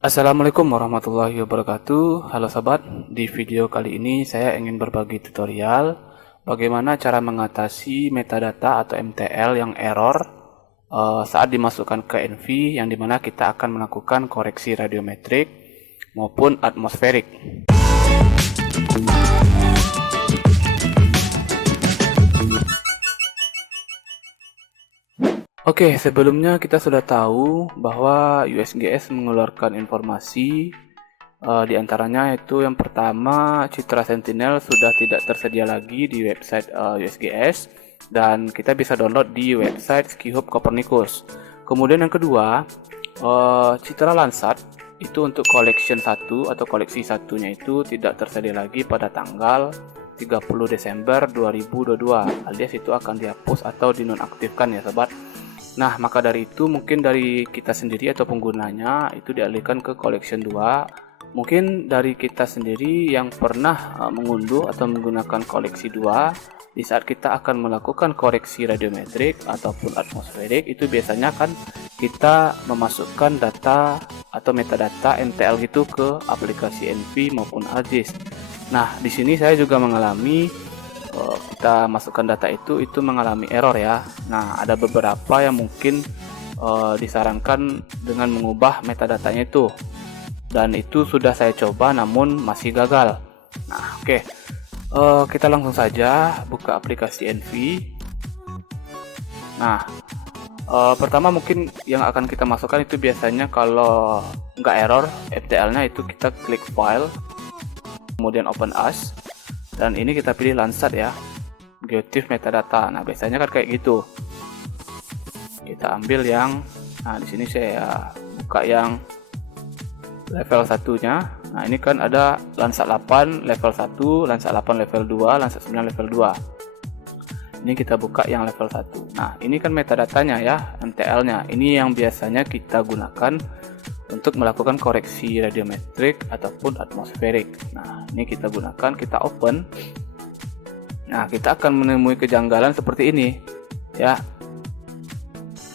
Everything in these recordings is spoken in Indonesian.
Assalamualaikum warahmatullahi wabarakatuh. Halo sobat, di video kali ini saya ingin berbagi tutorial bagaimana cara mengatasi metadata atau MTL yang error saat dimasukkan ke NV, yang dimana kita akan melakukan koreksi radiometrik maupun atmosferik. Oke, sebelumnya kita sudah tahu bahwa USGS mengeluarkan informasi di antaranya itu yang pertama, Citra Sentinel sudah tidak tersedia lagi di website USGS dan kita bisa download di website Skihub Copernicus. Kemudian yang kedua, Citra Landsat itu untuk collection 1 atau koleksi satunya itu tidak tersedia lagi pada tanggal 30 Desember 2022, alias itu akan dihapus atau dinonaktifkan ya sobat. Nah, maka dari itu mungkin dari kita sendiri atau penggunanya itu dialihkan ke collection 2. Mungkin dari kita sendiri yang pernah mengunduh atau menggunakan koleksi 2, di saat kita akan melakukan koreksi radiometrik ataupun atmosferik, itu biasanya kan kita memasukkan data atau metadata MTL gitu ke aplikasi NV maupun ArcGIS. Nah, di sini saya juga mengalami kita masukkan data itu mengalami error ya. Nah, ada beberapa yang mungkin disarankan dengan mengubah metadatanya itu, dan itu sudah saya coba namun masih gagal. Nah, oke. Kita langsung saja buka aplikasi NV. Nah, pertama mungkin yang akan kita masukkan itu biasanya kalau nggak error MTL-nya itu kita klik file, kemudian open as, dan ini kita pilih Landsat ya, Geotiff Metadata. Nah, biasanya kan kayak gitu. Kita ambil yang, nah di sini saya buka yang level satunya. Nah, ini kan ada Landsat 8 level 1, Landsat 8 level 2, Landsat 9 level 2. Ini kita buka yang level 1. Nah, ini kan metadatanya ya, MTL-nya. Ini yang biasanya kita gunakan untuk melakukan koreksi radiometrik ataupun atmosferik. Nah, ini kita gunakan, kita open. Nah, kita akan menemui kejanggalan seperti ini ya.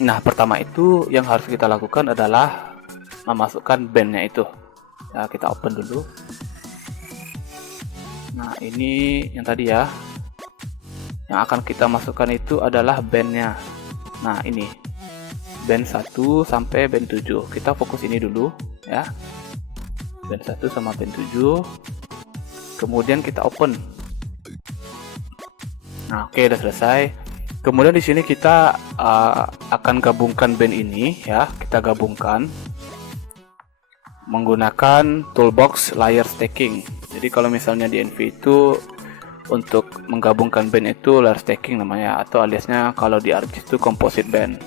Nah, pertama itu yang harus kita lakukan adalah memasukkan bandnya itu ya. Kita open dulu. Nah, ini yang tadi ya, yang akan kita masukkan itu adalah bandnya. Nah, ini band 1 sampai band 7. Kita fokus ini dulu ya, band 1 sama band 7. Kemudian kita open. Nah, oke, udah selesai. Kemudian di sini kita akan gabungkan band ini ya. Kita gabungkan menggunakan toolbox layer stacking. Jadi kalau misalnya di NV itu untuk menggabungkan band itu layer stacking namanya, atau aliasnya kalau di ArcGIS itu composite band.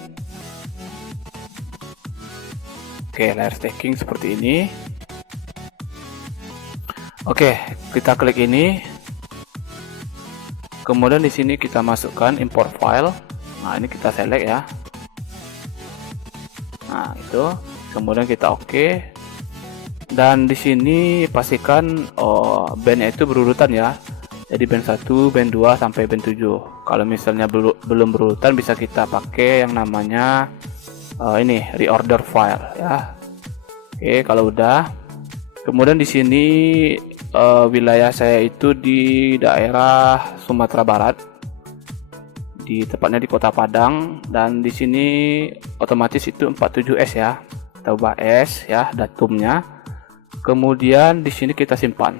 Oke, layer stacking seperti ini. Oke, kita klik ini. Kemudian di sini kita masukkan import file. Nah, ini kita select ya. Nah, itu. Kemudian kita oke. Dan di sini pastikan bandnya itu berurutan ya. Jadi band 1, band 2 sampai band 7. Kalau misalnya belum berurutan, bisa kita pakai yang namanya ini reorder file ya. Oke, kalau udah, kemudian di sini wilayah saya itu di daerah Sumatera Barat, tepatnya di Kota Padang, dan di sini otomatis itu 47S ya, tambah S ya datumnya. Kemudian di sini kita simpan.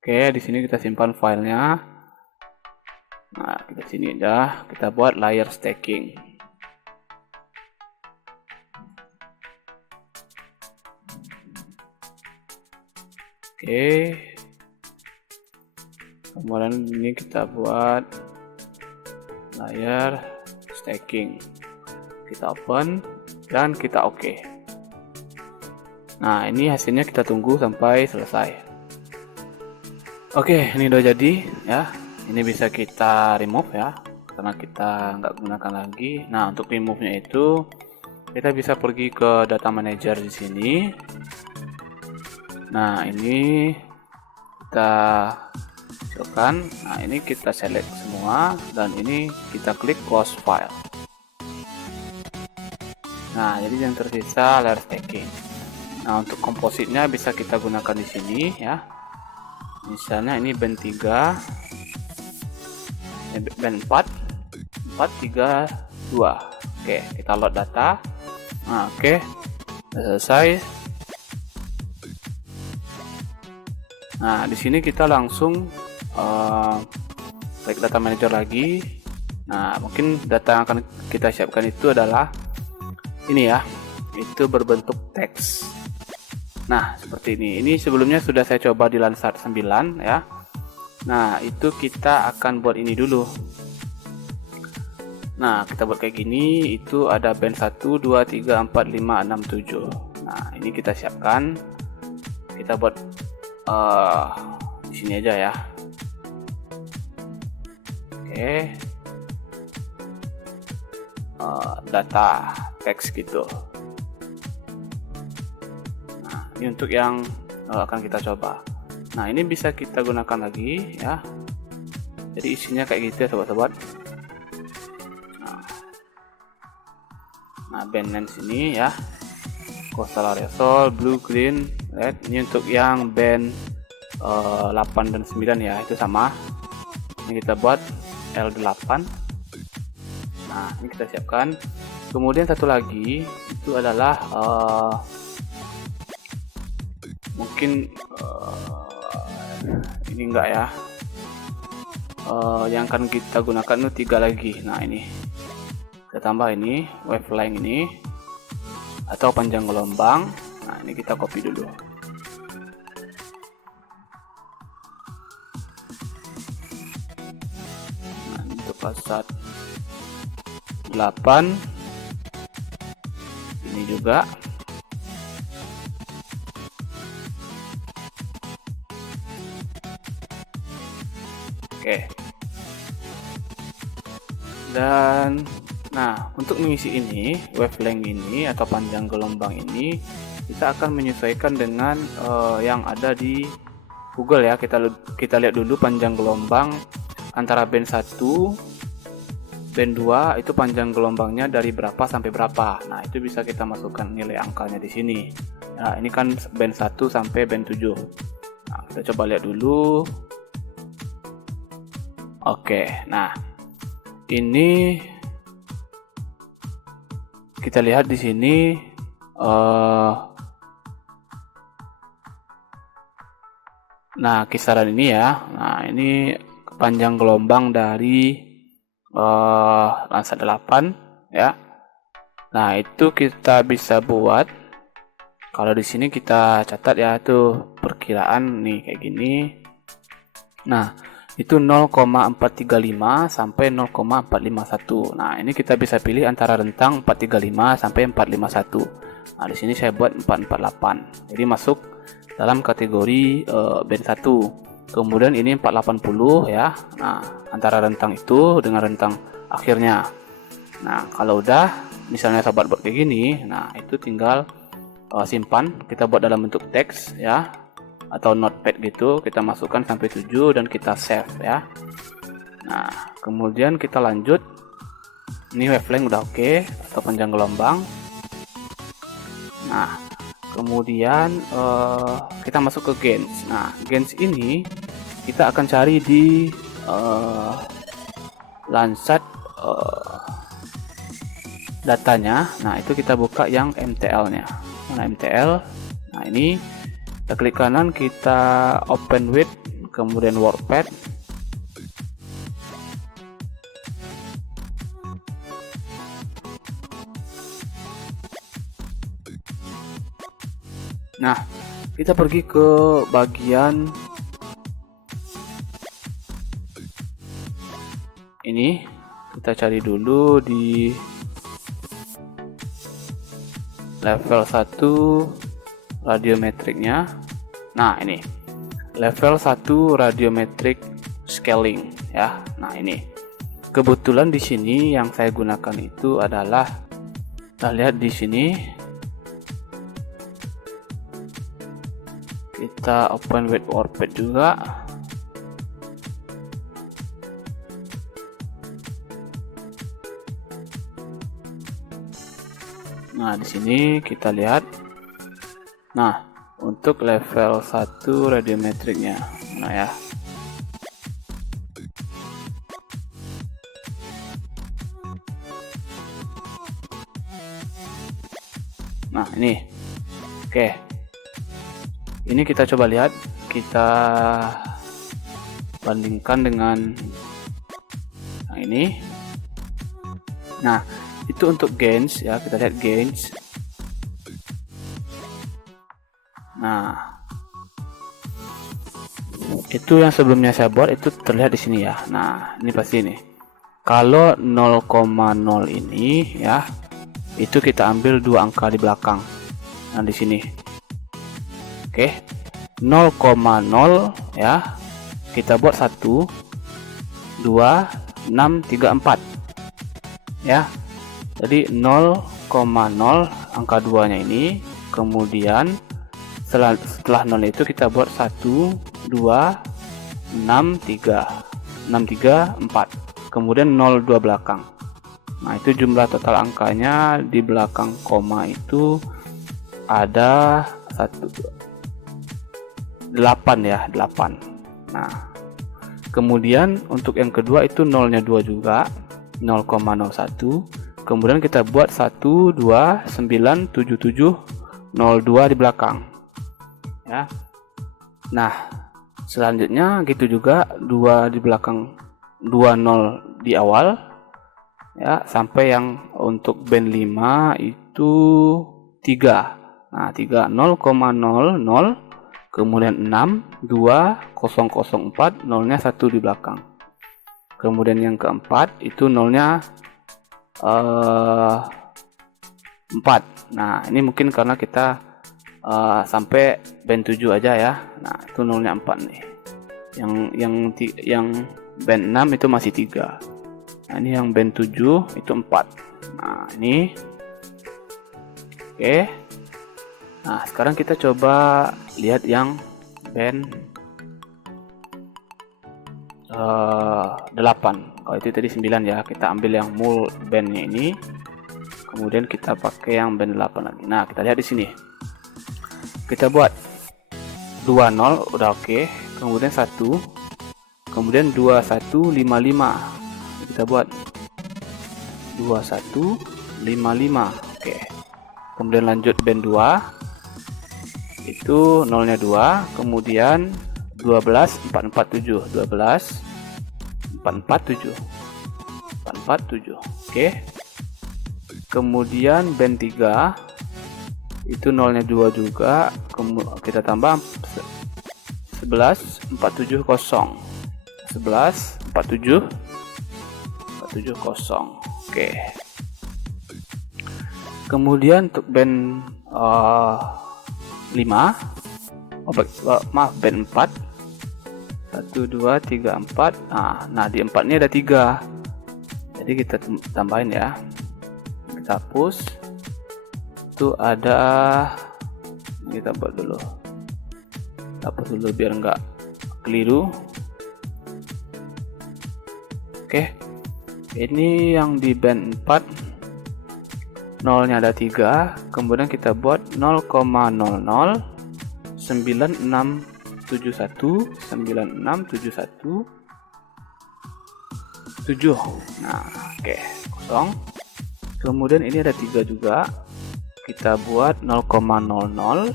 Oke, di sini kita simpan filenya. Nah, di sini dah kita buat layer stacking. Oke. Kemudian ini kita buat layer stacking. Kita open dan kita oke. Nah, ini hasilnya kita tunggu sampai selesai. Oke, ini udah jadi ya. Ini bisa kita remove ya, karena kita nggak gunakan lagi. Nah, untuk remove-nya itu kita bisa pergi ke data manager di sini. Nah, ini kita Misalkan, nah ini kita select semua dan ini kita klik close file. Nah, jadi yang tersisa layer stacking. Nah, untuk kompositnya bisa kita gunakan di sini ya. Misalnya ini band 3, band 4, 4, 3, 2. Oke, kita load data. Nah, oke, sudah selesai. Nah, di sini kita langsung klik data manager lagi. Nah, mungkin data yang akan kita siapkan itu adalah ini ya, itu berbentuk teks. Nah, seperti ini. Ini sebelumnya sudah saya coba di Landsat 9 ya. Nah, itu kita akan buat ini dulu. Nah, kita buat kayak gini. Itu ada band 1, 2, 3, 4, 5, 6, 7. Nah, ini kita siapkan. Kita buat di sini aja ya. Oke. Data teks gitu. Nah, ini untuk yang akan kita coba. Nah, ini bisa kita gunakan lagi ya. Jadi isinya kayak gitu ya sobat-sobat. Nah, band name sini ya. Coastal Aerosol, Blue, Green, Red. Ini untuk yang band 8 dan 9 ya, itu sama. Ini kita buat L8. Nah, ini kita siapkan. Kemudian satu lagi itu adalah mungkin ini enggak ya. Yang akan kita gunakan itu 3 lagi. Nah, ini kita tambah ini wavelength ini atau panjang gelombang. Nah, ini kita copy dulu. Nah, untuk Landsat 8 ini juga. Oke. Dan nah, untuk mengisi ini wavelength ini atau panjang gelombang ini kita akan menyesuaikan dengan yang ada di Google ya. Kita lihat dulu panjang gelombang antara band 1 band 2 itu panjang gelombangnya dari berapa sampai berapa. Nah, itu bisa kita masukkan nilai angkanya di sini. Nah, ini kan band 1 sampai band 7. Nah, kita coba lihat dulu. Oke, nah ini kita lihat di sini nah kisaran ini ya. Nah, ini panjang gelombang dari Landsat 8 ya. Nah, itu kita bisa buat kalau di sini kita catat ya, itu perkiraan nih kayak gini. Nah, itu 0,435 sampai 0,451. Nah, ini kita bisa pilih antara rentang 435 sampai 451. Nah, di sini saya buat 448. Jadi masuk dalam kategori band 1. Kemudian ini 480 ya. Nah, antara rentang itu dengan rentang akhirnya. Nah, kalau udah misalnya sobat buat kayak gini, nah itu tinggal simpan. Kita buat dalam bentuk teks ya, atau notepad gitu. Kita masukkan sampai 7 dan kita save ya. Nah, kemudian kita lanjut. Ini wavelength udah oke, atau panjang gelombang. Nah, kemudian kita masuk ke gens. Nah, gens ini kita akan cari di Landsat datanya. Nah, itu kita buka yang MTL-nya. Nah, MTL. Nah, ini kita klik kanan, kita open with, kemudian WordPad. Nah, kita pergi ke bagian ini. Kita cari dulu di level 1 radiometriknya. Nah, ini level 1 radiometrik scaling ya. Nah, ini kebetulan di sini yang saya gunakan itu adalah, kita lihat di sini, kita open with WordPad juga. Nah, di sini kita lihat. Nah, untuk level 1 radiometriknya. Nah ya. Nah, ini. Oke. Ini kita coba lihat, kita bandingkan dengan yang ini. Nah, itu untuk gains ya, kita lihat gains. Nah, itu yang sebelumnya saya buat itu terlihat di sini ya. Nah, ini pasti ini. Kalau 0,0 ini ya, itu kita ambil dua angka di belakang. Nah, di sini. Oke. 0,0 ya. Kita buat 1 2 6 3 4. Ya. Jadi 0,0 angka 2-nya ini, kemudian setelah 0 itu kita buat 1 2 6 3 4, kemudian 0 2 belakang. Nah, itu jumlah total angkanya di belakang koma itu ada 8 ya, 8. Nah, kemudian untuk yang kedua itu nolnya 2 juga, 0,01. Kemudian kita buat 1 2 9 7 7 02 di belakang. Ya. Nah, selanjutnya gitu juga 2 di belakang, 20 di awal ya, sampai yang untuk band 5 itu 3. Nah, 3 0,00, kemudian 6 2 004, nolnya 1 di belakang. Kemudian yang keempat itu nolnya 4. Nah, ini mungkin karena kita sampai band 7 aja ya. Nah, itu nolnya 4 nih. Yang band 6 itu masih 3. Nah, ini yang band 7 itu 4. Nah, ini. Oke. Nah, sekarang kita coba lihat yang band 8. Kalau itu tadi 9 ya, kita ambil yang mul bandnya ini, kemudian kita pakai yang band 8 lagi. Nah, kita lihat di sini, kita buat 20 udah oke, kemudian 1, kemudian 2155, kita buat 2155, oke. Kemudian lanjut band 2 itu nolnya 2, kemudian 12 447, 12 447, 447, oke. Kemudian band 3 itu nolnya 2 juga, kita tambah 11 470, 11 47 470, oke. Kemudian untuk band 5, maaf, band 4, 1 2 3 4. Nah, di 4 ini ada 3, jadi kita tambahin ya, kita hapus. Itu ada, kita buat dulu, hapus dulu biar enggak keliru. Oke, ini yang di band 4 nolnya ada 3, kemudian kita buat 0,00 9671 9671 7. Nah, oke, kosong. Kemudian ini ada 3 juga, kita buat 0,00.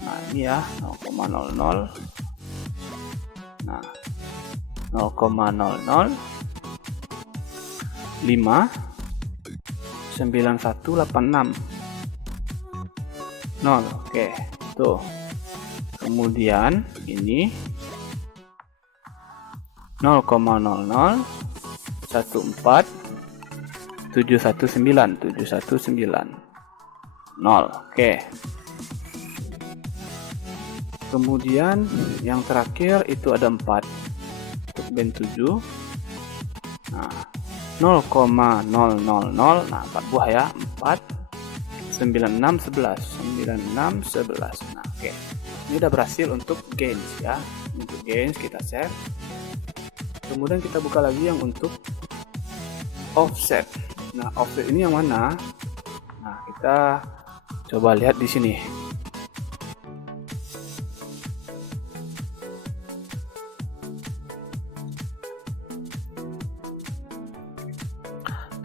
Nah, ini ya 0,00. Nah, 0,00 5 9186 0. Oke, tuh. Kemudian ini 0,00 14 719 0. Oke. Kemudian yang terakhir itu ada 4 untuk band 7. Nah, 0,000, nah 4 buah ya, 4 96 11 96 11. Nah, oke. Ini udah berhasil untuk gains ya. Untuk gains kita save. Kemudian kita buka lagi yang untuk offset. Nah, offset ini yang mana? kita coba lihat di sini.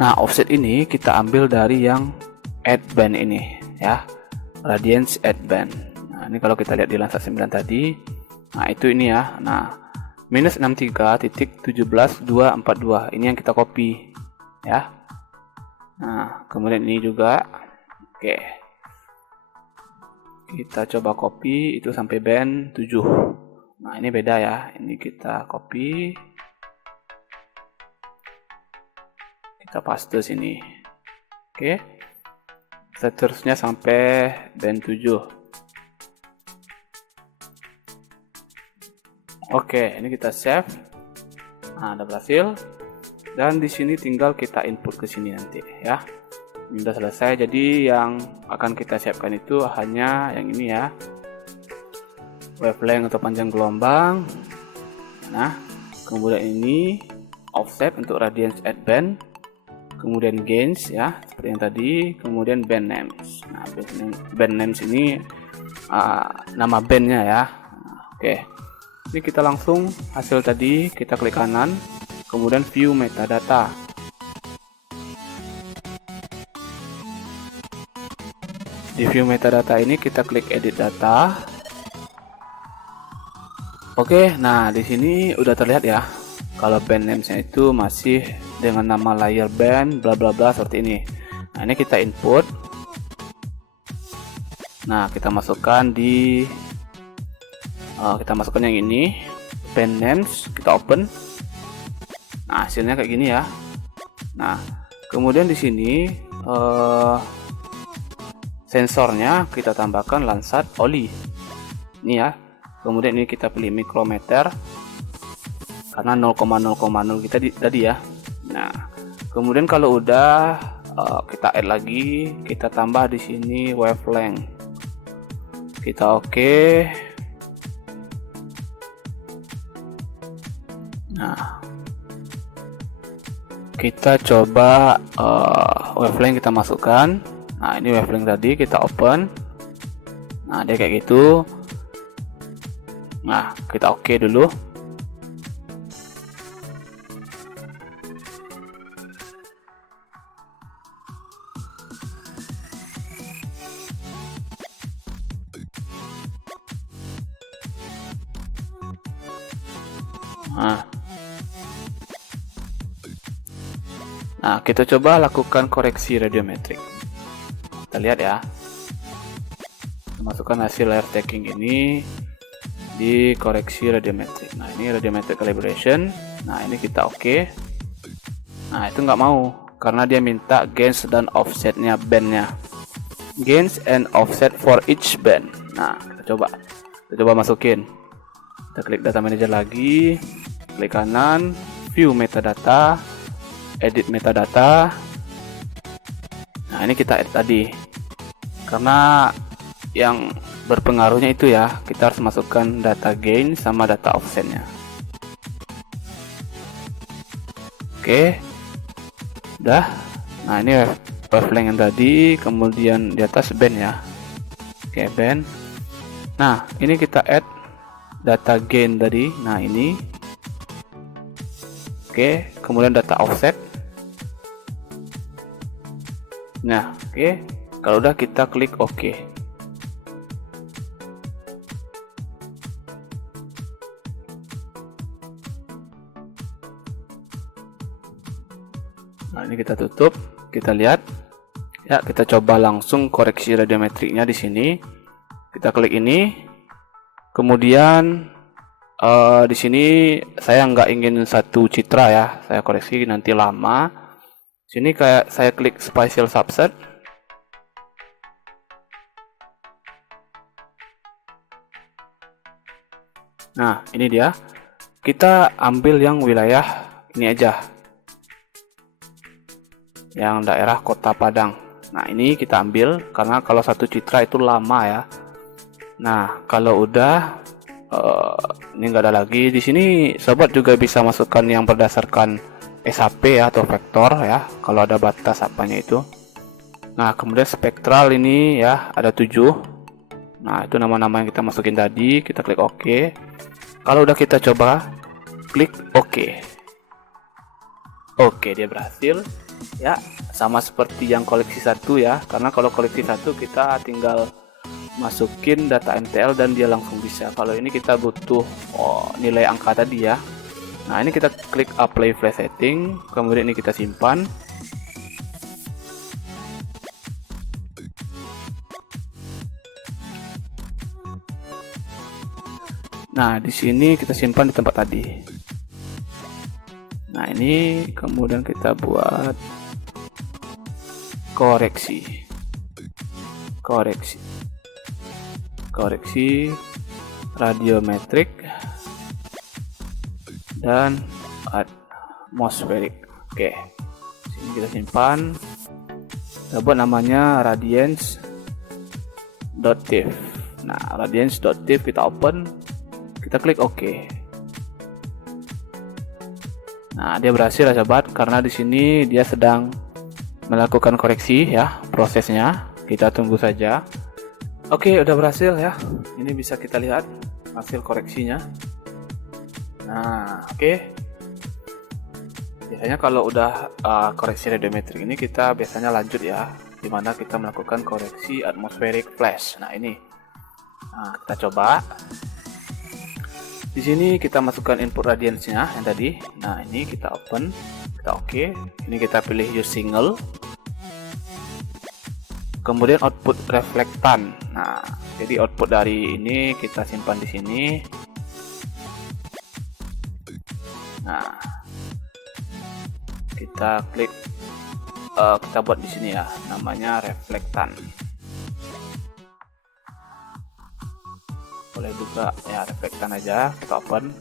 Nah, offset ini kita ambil dari yang add band ini ya, radiance add band. Nah, ini kalau kita lihat di Landsat 9 tadi, nah itu ini ya. Nah, minus 63.17242 ini yang kita copy ya. Nah, kemudian ini juga. Oke. Kita coba copy itu sampai band 7. Nah, ini beda ya. Ini kita copy. Kita paste sini. Oke. Seterusnya sampai band 7. Oke, ini kita save. Nah, udah berhasil. Dan di sini tinggal kita input ke sini nanti ya. Ini udah selesai. Jadi yang akan kita siapkan itu hanya yang ini ya. Wavelength atau panjang gelombang. Nah, kemudian ini offset untuk radiance add band. Kemudian gains ya, seperti yang tadi. Kemudian band names. Nah, band names ini nama bandnya ya. Nah, oke. Ini kita langsung hasil tadi, kita klik kanan, kemudian view metadata. Di view metadata ini kita klik edit data. Oke, nah di sini udah terlihat ya. Kalau band names-nya itu masih dengan nama layer band bla bla bla seperti ini. Nah, ini kita input. Nah, kita masukkan di yang ini, band names, kita open. Nah, hasilnya kayak gini ya. Nah, kemudian di sini sensornya kita tambahkan Landsat Oli. Ini ya. Kemudian ini kita pilih mikrometer karena 0,0,0 kita tadi ya. Nah, kemudian kalau udah kita add lagi, kita tambah di sini wavelength. Kita oke. Nah, kita coba wavelength kita masukkan. Nah, ini wavelength tadi kita open. Nah, dia kayak gitu. Nah, kita oke dulu. Nah, kita coba lakukan koreksi radiometrik. Kita lihat ya. Masukkan hasil layer tagging ini di koreksi radiometrik. Nah, ini radiometric calibration. Nah, ini kita oke. Nah, itu nggak mau karena dia minta gains dan offsetnya bandnya. Gains and offset for each band. Nah, kita coba masukin. Kita klik data manager lagi, klik kanan, view metadata, edit metadata. Nah, ini kita add tadi karena yang berpengaruhnya itu ya, kita harus masukkan data gain sama data offsetnya. Oke, udah. Nah, ini wavelength yang tadi, kemudian di atas band ya. Oke, band. Nah, ini kita add data gain tadi. Nah, ini. Oke, kemudian data offset. Nah, oke. Kalau udah kita klik OK. Nah, ini kita tutup, kita lihat. Ya, kita coba langsung koreksi radiometriknya di sini. Kita klik ini. Kemudian di sini saya nggak ingin satu citra ya, saya koreksi nanti lama. Sini kayak saya klik spatial subset. Nah, ini dia. Kita ambil yang wilayah ini aja. Yang daerah Kota Padang. Nah, ini kita ambil karena kalau satu citra itu lama ya. Nah, kalau udah ini nggak ada lagi. Di sini sobat juga bisa masukkan yang berdasarkan SHP ya, atau vektor ya, kalau ada batas apanya itu. Nah, kemudian spektral ini ya ada 7. Nah, itu nama-nama yang kita masukin tadi. Kita klik OK. Kalau udah kita coba, klik OK. Oke, dia berhasil. Ya, sama seperti yang koleksi 1 ya. Karena kalau koleksi 1 kita tinggal masukin data MTL dan dia langsung bisa. Kalau ini kita butuh nilai angka tadi ya. Nah, ini kita klik apply flash setting, kemudian ini kita simpan. Nah, di sini kita simpan di tempat tadi. Nah, ini kemudian kita buat koreksi radiometrik dan atmospheric. Oke, sini kita simpan. Kita buat namanya radiance.div. Nah, radiance.div kita open, kita klik OK. Nah, dia berhasil ya sobat, karena di sini dia sedang melakukan koreksi ya prosesnya. Kita tunggu saja. Oke, udah berhasil ya. Ini bisa kita lihat hasil koreksinya. Nah, oke. Biasanya kalau udah koreksi radiometrik ini kita biasanya lanjut ya, dimana kita melakukan koreksi atmospheric flash. Nah, ini. Nah, kita coba. Di sini kita masukkan input radiance-nya yang tadi. Nah, ini kita open, kita OK. Ini kita pilih use single. Kemudian output reflektan. Nah, jadi output dari ini kita simpan di sini. Nah, kita klik, kita buat di sini ya, namanya reflektan. Boleh juga ya, reflektan aja, kita open.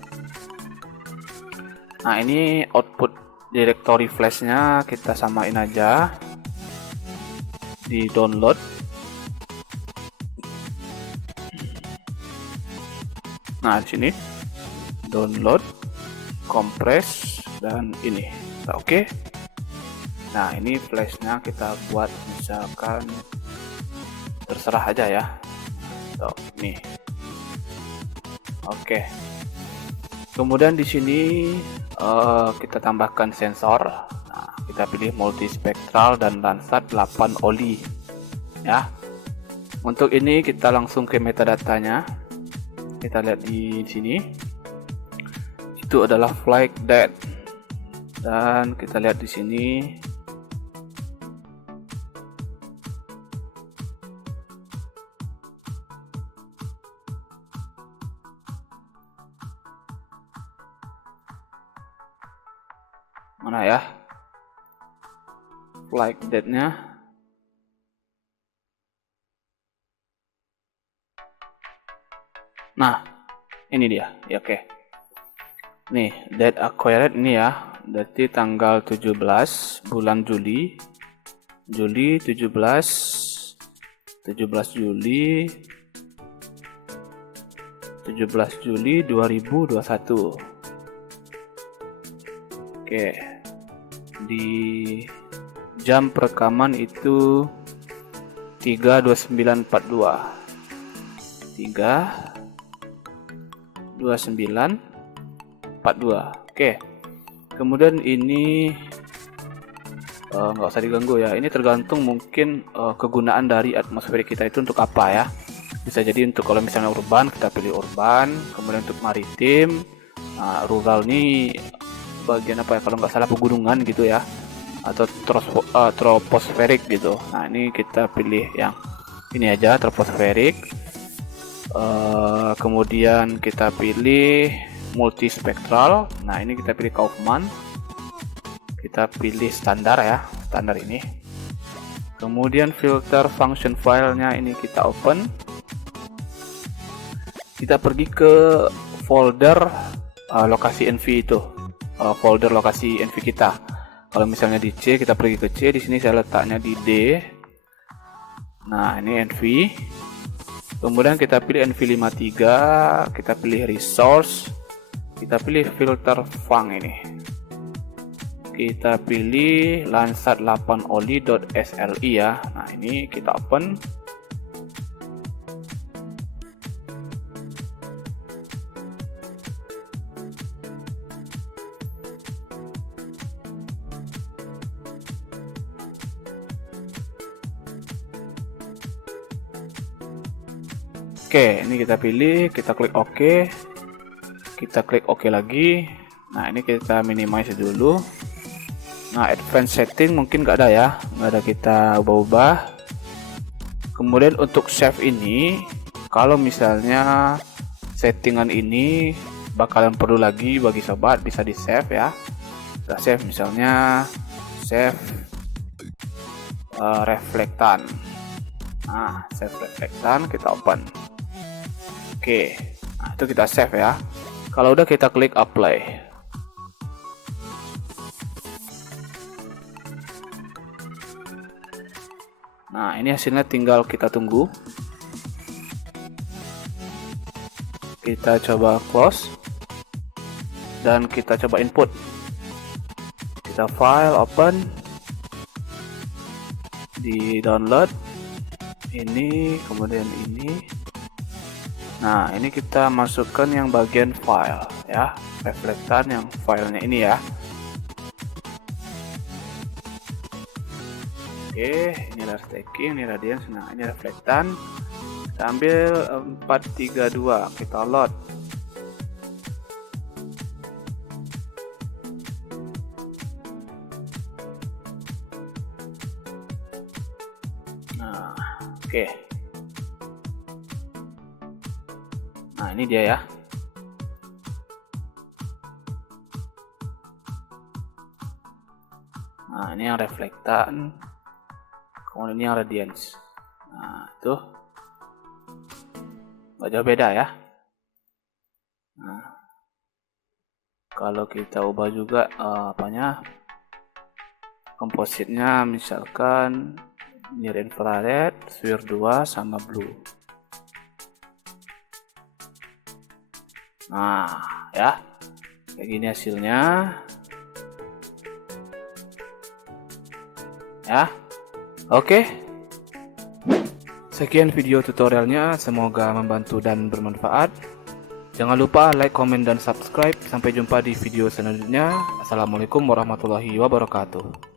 Nah, ini output directory flashnya kita samain aja di download. Nah, di sini download, compress, dan ini kita oke. Nah, ini flashnya kita buat misalkan terserah aja ya. Nih. Oke. Kemudian di sini kita tambahkan sensor. Nah, kita pilih multispektral dan Landsat 8 oli. Ya. Untuk ini kita langsung ke metadatanya. Kita lihat di sini. Itu adalah flight date. Dan kita lihat di sini. Mana ya flight date-nya? Nah, ini dia. Ya, oke. Nih, date acquired ini ya. Berarti tanggal 17 bulan Juli 17 Juli 2021. Oke. Di jam perekaman itu 3:29.42. 3:29.42. Oke. Kemudian ini nggak usah diganggu ya. Ini tergantung mungkin kegunaan dari atmosfer kita itu untuk apa ya. Bisa jadi untuk kalau misalnya urban kita pilih urban. Kemudian untuk maritim, rural ini bagian apa ya, kalau nggak salah pegunungan gitu ya, atau troposferik gitu. Nah, ini kita pilih yang ini aja, troposferik. Kemudian kita pilih multispektral. Nah, ini kita pilih Kaufman. Kita pilih standar ya, standar ini. Kemudian filter function filenya ini kita open. Kita pergi ke folder lokasi NV itu. Folder lokasi NV kita. Kalau misalnya di C, kita pergi ke C. Di sini saya letaknya di D. Nah, ini NV. Kemudian kita pilih NV53, kita pilih resource, kita pilih filter fung ini. kita pilih Landsat 8 oli.sli ya. Nah, ini kita open. Oke, ini kita pilih, kita klik OK, kita klik OK lagi. Nah, ini kita minimize dulu. Nah, advanced setting mungkin nggak ada ya, nggak ada, kita ubah-ubah. Kemudian untuk save ini, kalau misalnya settingan ini bakalan perlu lagi bagi sobat, bisa di save ya. Kita save misalnya save reflektan. Nah, save reflektan, kita open. Oke, nah itu kita save ya. Kalau udah kita klik apply. Nah, ini hasilnya tinggal kita tunggu. Kita coba close dan kita coba input. Kita file, open, di download ini, kemudian ini. Nah, ini kita masukkan yang bagian file ya, reflektan yang filenya ini ya. Oke, ini layar stacking, ini radiance. Nah, ini reflektan. Kita ambil 432, kita load. Nah, oke. Nah, ini dia ya. Nah, ini yang reflektan, kemudian ini yang radiance. Nah, itu nggak jauh beda ya. Nah, kalau kita ubah juga kompositnya, misalkan near infrared, sphere 2 sama blue. Nah, ya, kayak gini hasilnya. Ya, oke. Sekian video tutorialnya, semoga membantu dan bermanfaat. Jangan lupa like, komen, dan subscribe. Sampai jumpa di video selanjutnya. Assalamualaikum warahmatullahi wabarakatuh.